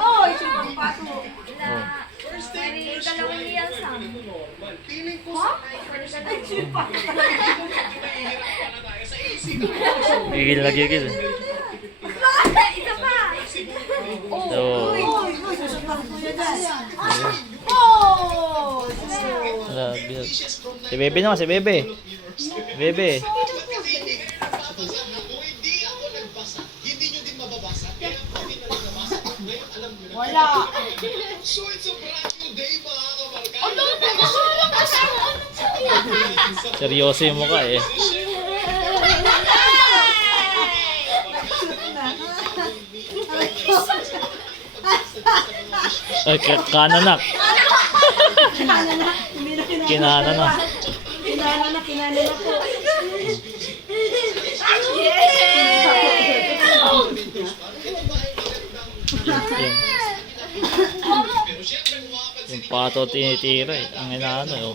Oh, yung pato. Dari dalawang iyang sam. Gigil na gigil. Isa pa. So, si Bebe naman, si Bebe. Bebe. Wala. Seryoso yung mukha eh. Ay, kananak. Kinananak. Kinananak po. Yung pato tinitira eh. Ang inaano eh.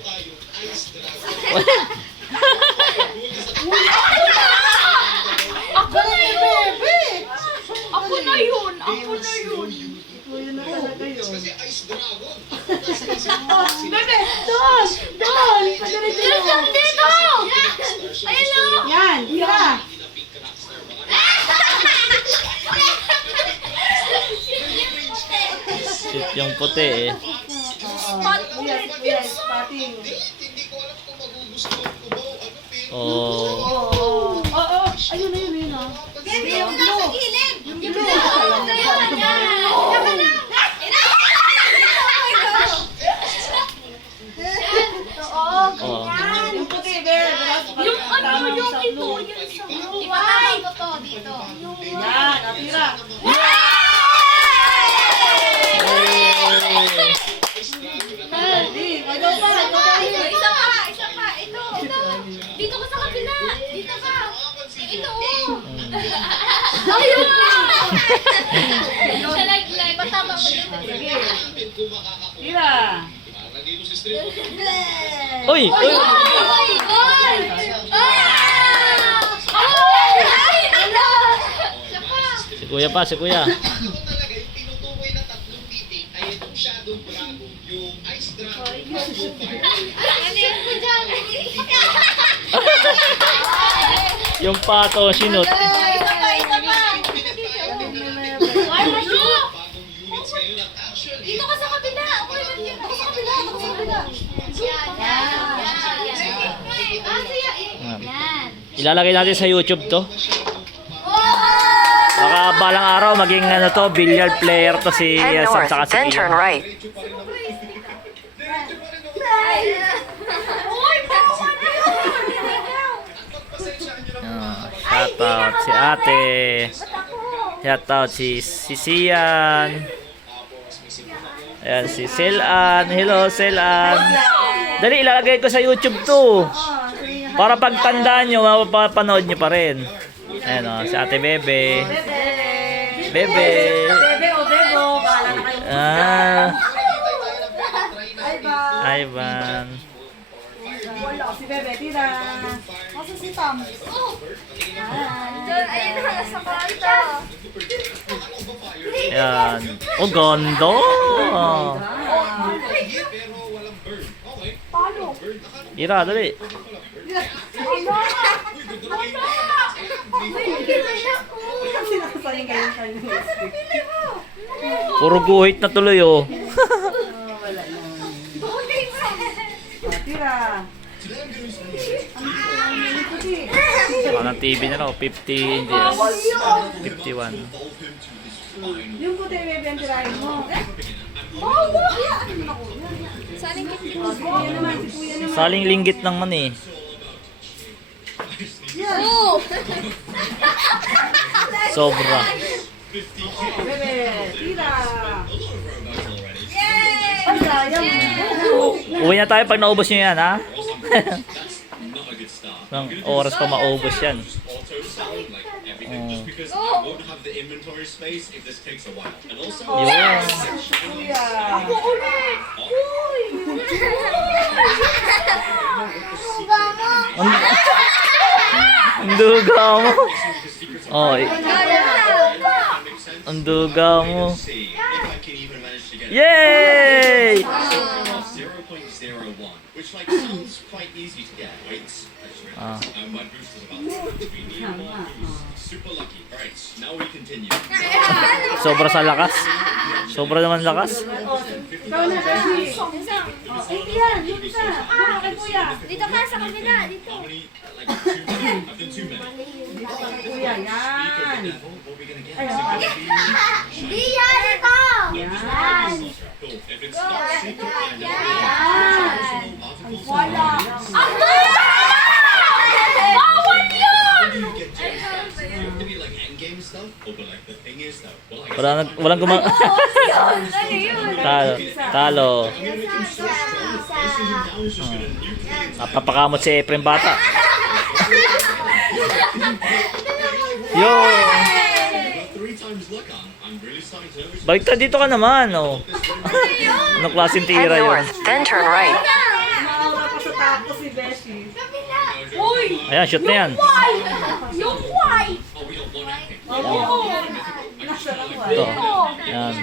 Ako na yun, bebe. Ako na yun. Ako na yun. Yun na talaga yun. Bebe, doon! Doon! Padiretso mo. Diyan dito. Ayun o. Yan, tira. Shit yung puti eh. Yes, spotting. Oh. Oo, ayun na yun, oh. Bebe, yung nasa gilid. Yung blue. Oh. Yung puti, Bear. Yung ano, yung ito. Yung ipatama ko to dito. Yan, natira. Ready? Ikaw pa, ikaw pa. Isa pa. Isa pa. Ito. Dito ka sa kabila. Dito ka. Ito. Ayun. Siya nag-live. Patama ko dito. Tira. Uy! Uy! Oy! Oy! Ay! Ano? Siya pa. Si kuya pa, si kuya. Ano yun ko dyan? Yung pato, sinot. Isa pa. Isa pa. Ay, masyo. Dito ka sa kabila. Okay, dito ka sa kabila. Dito ka sa kabila. Yan. Yan. Ilalagay natin sa YouTube to. Baka balang araw maging ano to, billiard player to si Head Sam north, saka si then turn Ian. right. Shoutout si ate. Shoutout si Sian. Ayan si Selan. Hello Selan. Dali ilalagay ko sa YouTube to. Para pagtandaan nyo, mapapanood nyo pa rin. Ayan o, si ate Bebe. Bebe. Bebe o Bebo, bahala na kayo. Ah, Ay, Ivan. wala si Bebe, tira. Masa si Tam? Ayun na sa kwarto. Ayan. Oh, ganda. Ira, dali. Sinasaling kayo kayo. Puro guhit na tuloy oh. Wala na. Tira. Ang puti. Ang TV na raw, 50 inches. 51. Yung puti, Bebe, ang tirahin mo. Saling Si Kuya naman, si Kuya naman. Saling linggit ng mani. Oo. Sobra. Bebe, tira. Ay, sayang. Uwi na tayo pag naubos nyo yan, ha? Nang oras pa maubos yan. Yun. Kuya. Ako ulit. Uy. Ang duga mo. Oh, Ang duga mo. Yay! Ah. Sobra sa lakas. Sobra naman lakas. Ikaw na, Beshi. Ito yan, dito ka. Kay kuya. Dito ka sa kabila, dito. Kuya, yan. Hindi yan, ito. Yan. Yan. Wala. Bawal yun! Walang gumang... Ano yun? Talo. Talo. Napapakamot si Efrem bata. Yo! Baliktad dito ka naman, oh. Anong klaseng tira yun? Then turn right. Maura pa sa tapo si Beshi. Kabila. Uy! Ayan, shoot na yan. White! Yung white! Oo. Nasa lang Ito. Yan.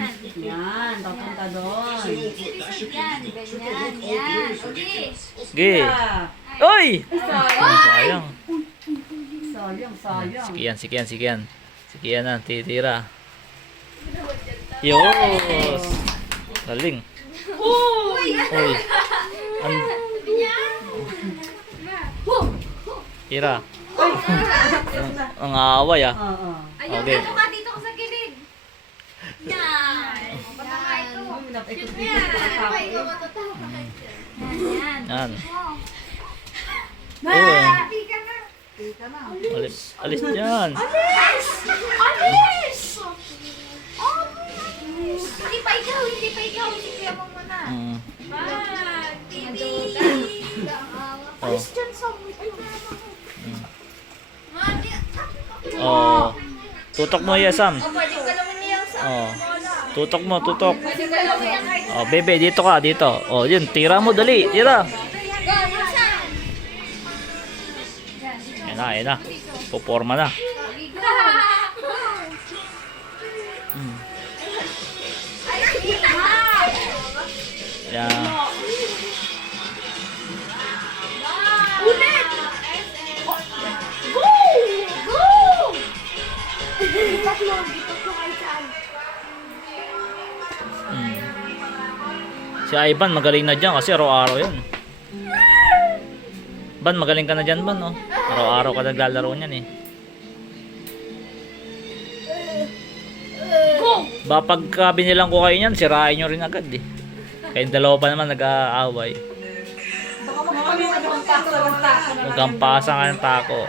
Yan, papunta doon. Yan, ganyan, yan. Okay. Sige. Ah, Oy! sayang. Sayang. Sayang, sayang. Sikian. Sikian na, titira. Yos! Galing. Uy! Oy. Tira. Ang aaway ah. Oo. Ayun, Okay. dito ka, dito ka sa gilid. Yan. Patama ito. Napikot-ikot pa sa tapo. Yan. Yan. Ma! Oh. Tika na. Alis dyan. Alis! Alis! Hindi pa ikaw. Hindi kuya mo muna. Mm. Bag! TV! Oh. Alis dyan sa... Oh. Tutok mo Yasam. Pwede ka naman niya sa... Oh. Tutok mo, tutok. Pwede ka naman niya. Oh, bebe, dito ka, dito. Oh, yun, tira mo, dali, tira. Yan na. Puporma na. Mm. Yan. Ulit! Go! Go! Lipat mo kayo saan. Mm. Si Ivan magaling na dyan kasi araw-araw yun. Ban, magaling ka na dyan, Ban, no? Araw-araw ka naglalaro niyan, eh. Go! Ba, pagka binilang ko kayo niyan, sirain nyo rin agad, eh. Kayong dalawa pa naman nag-aaway. Baka kami magampasa ng tapo na lang. Magampasa ka ng tako.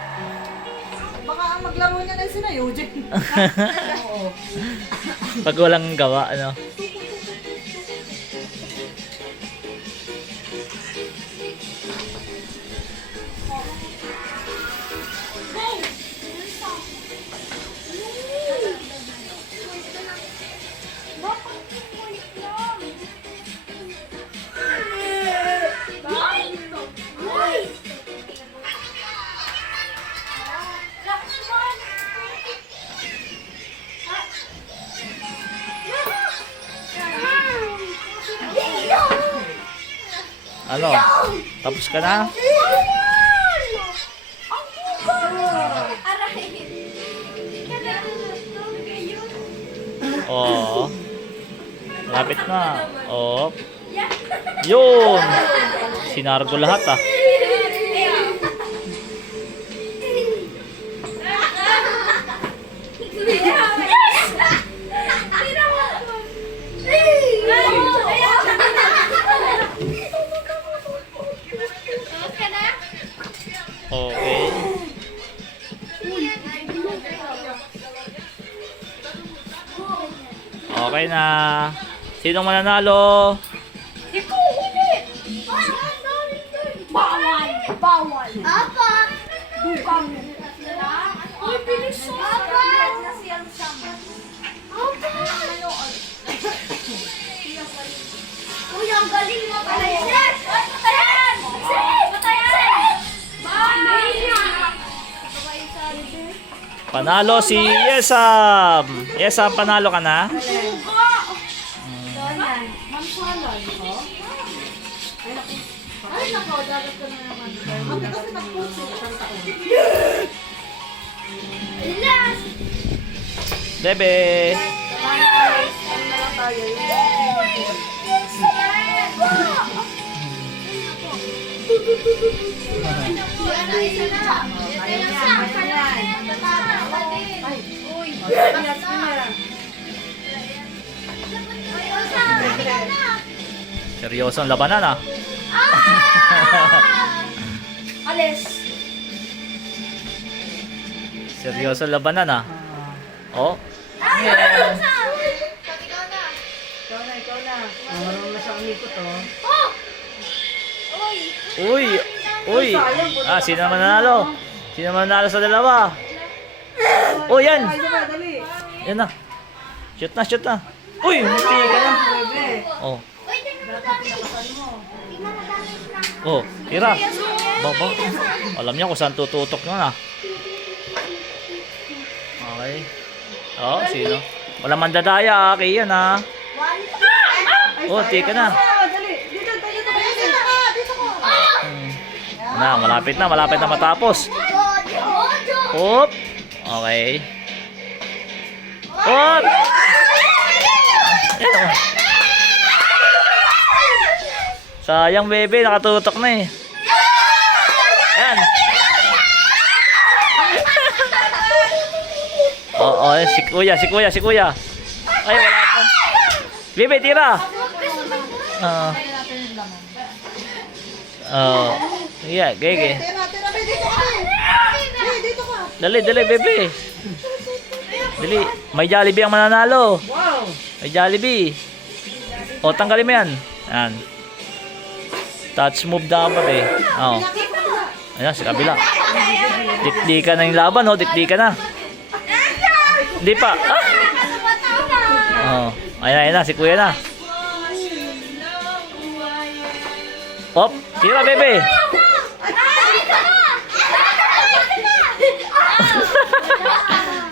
Baka ang maglaro niya na sila, Eugene. Oo. Pag walang gawa, ano. Ano? Tapos ka na? Oo. Lapit na. Oo. Yun! Sinargo lahat ah. Okay. Okay na. Sinong mananalo? Ikaw ulit! Bawal! Bawal! Apa! Bukang! Uy, bilis mo! Apa! Apa! Uy, ang galing mo pala yun! Patayan! Patayan! Panalo si Yesam. Yesam, panalo ka na? Ay, nako, dagat ka na naman. Kasi nag-post eh, isang taon. Last! Bebe. Ano na lang tayo. Isa na. Ayan yan, ayan yan. Uy. Yes, yan. Seryoso ang labanan ah. Alis. Seryoso ang labanan ah. Oh. Ikaw na. Ikaw na. Marunong na siyang umikot, oh. Oh! Uy. Uy. Uy. Ah, sino naman nanalo? Sino naman nanalo sa dalawa? Oh, yan. Ay, diba, dali. Yan na. Shoot na, shoot na. Uy, muti ka na. Bebe. Oh. Uy, tingnan mo dami. Tingnan mo dami na. Oh, tira. Baba. Alam niya kung saan tututok na. Okay. Oh, sino? Wala mandadaya, okay yan ah. Oh, tika na. Dali. Dito, tayo na. Dito ko. Malapit na matapos. Hop. Okay. Hop. Ayan, oh. Sayang bebe, nakatutok na eh. Yan. Oo, si kuya. Ay, wala pa. Bebe, tira. Yeah, gege. Tira, be. Dito ka. Dito ka. Dali, bebe. Dali, may Jollibee ang mananalo. Wow. May Jollibee. O, tanggalin mo yan. Yan. Touch move dapat eh. Oo. Ayan, sa kabila. Dikdi ka na yung laban, oh. Dikdi ka na. Hindi pa. Oh. Ayan na, si kuya na. Hop, tira bebe.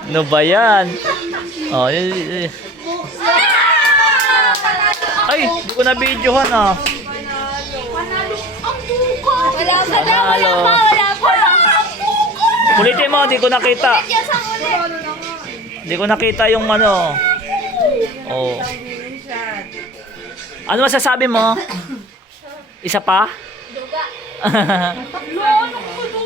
Ano ba yan? Oh, ay, hindi ko na videohan ah. Wala pa. Kulitin mo, hindi ko nakita. Yan sa ulit. Hindi ko nakita yung ano. Oh. Ano masasabi mo? Isa pa? Duga.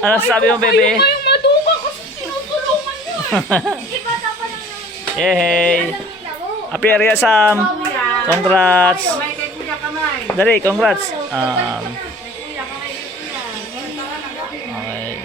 Ano sabi mo, bebe? Yung maduga kasi tinutulungan nyo eh. Iba dapat lang naman. Yay! Alam nila mo. Happy area, Sam! Congrats! Kamay kay kuya, kamay. Dali, congrats! Kay kuya, kamay kay kuya. Okay.